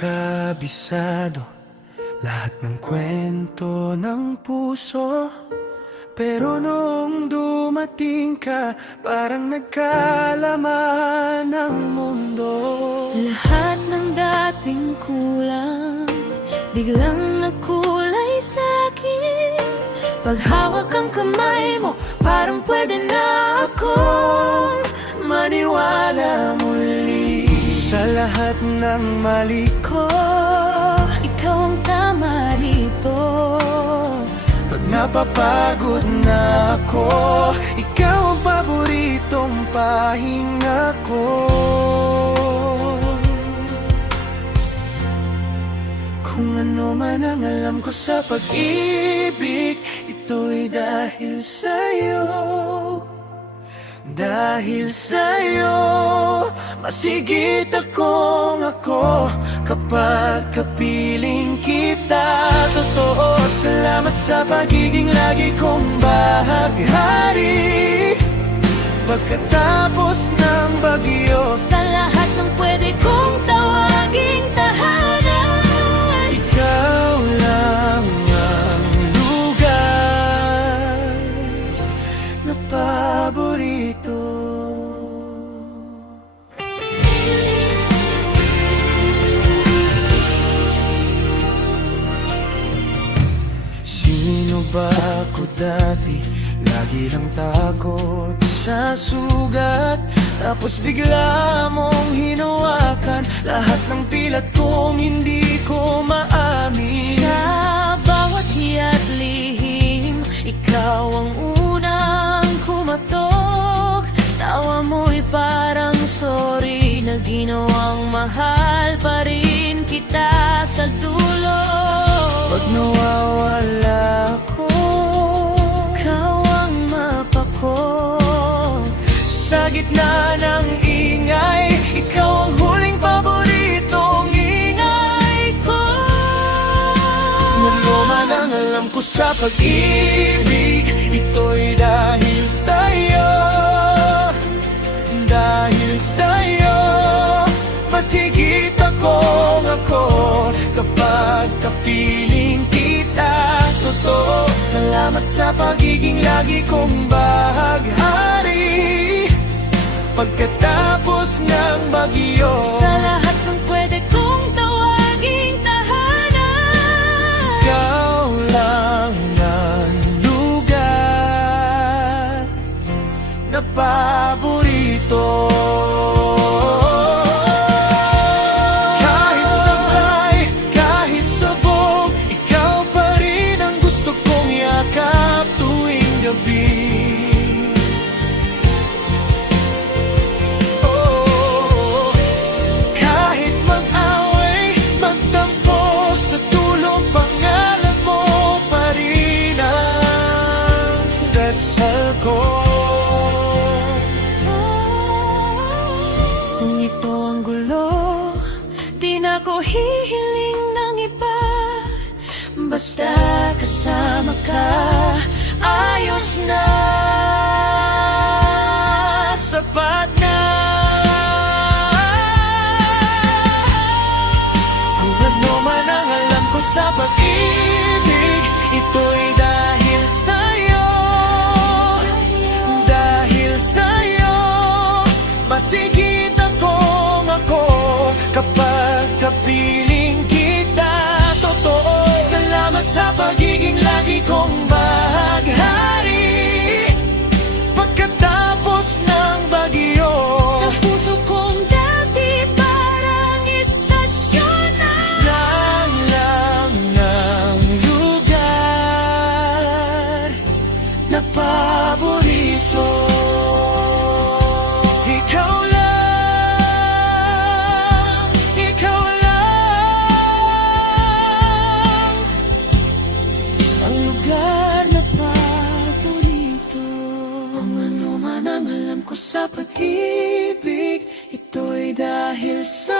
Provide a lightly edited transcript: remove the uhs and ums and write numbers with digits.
kabisado lahat ng kwento ng puso. Pero noong dumating ka, parang nagkalaman ng mundo. Lahat ng dating kulang biglang nagkulay sa'kin. Paghawak ang kamay mo, parang pwede na akong maniwala muli sa lahat ng mali ko. ikaw ang tama rito. Pag napapagod na ako, ikaw ang paboritong pahinga ko. Kung ano man ang alam ko sa pag-ibig, ito'y dahil sa'yo. Dahil sa'yo, masigit akong ako kapag kapiling kita. Totoo, salamat sa pagiging lagi kong bahaghari. Pagkatapos ng bagyo, Sa lahat ng pwede kong tawaging tahanan, ikaw lang ang lugar na paborito. Sino ba ako dati? Lagi lang takot sa sugat, tapos bigla mong hinawakan lahat ng pilat kong hindi ko maamin. sa bawat hiya't lihim, ikaw ang unang kumatok. Tawa mo'y parang sorry na ginawang mahal pa rin kita sa dulo. Pag nawawala ako, Ikaw ang mapako. sa gitna ng ingay, ikaw ang huling paboritong ingay ko. Ano man ang alam ko sa pag-ibig, ito'y dahil sa'yo. Dahil sa'yo, masigit akong ako kapag kapiling kita. Totoo, salamat sa pagiging lagi kong bahaghari. Pagkatapos ng bagyo, Sa lahat ng pwede kong tawaging tahanan, ikaw lang ang lugar na paborito. Kahit sablay, kahit sabog, ikaw pa rin ang gusto kong yakap tuwing gabi. Kahit mag-away, magtampo, sa dulo pangalan mo pa rin ang dasal ko. kung ito ang gulo, di na ko hihiling ng iba. Basta kasama ka, ayos na, Sapat na. Kung ano man ang alam ko sa pag-ibig, ito'y dahil sa'yo. Dahil sa'yo, masigit akong ako kapag kapiling kita. Totoo, salamat sa pagiging lagi kong bahaghari. Pagkatapos ng bagyo, sa puso kong dati parang istasyon na. lang ang lugar na paborito. Ikaw lang, ikaw lang ang lugar na paborito. Kung ano man ang alam ko sa pag-ibig, ito'y dahil sa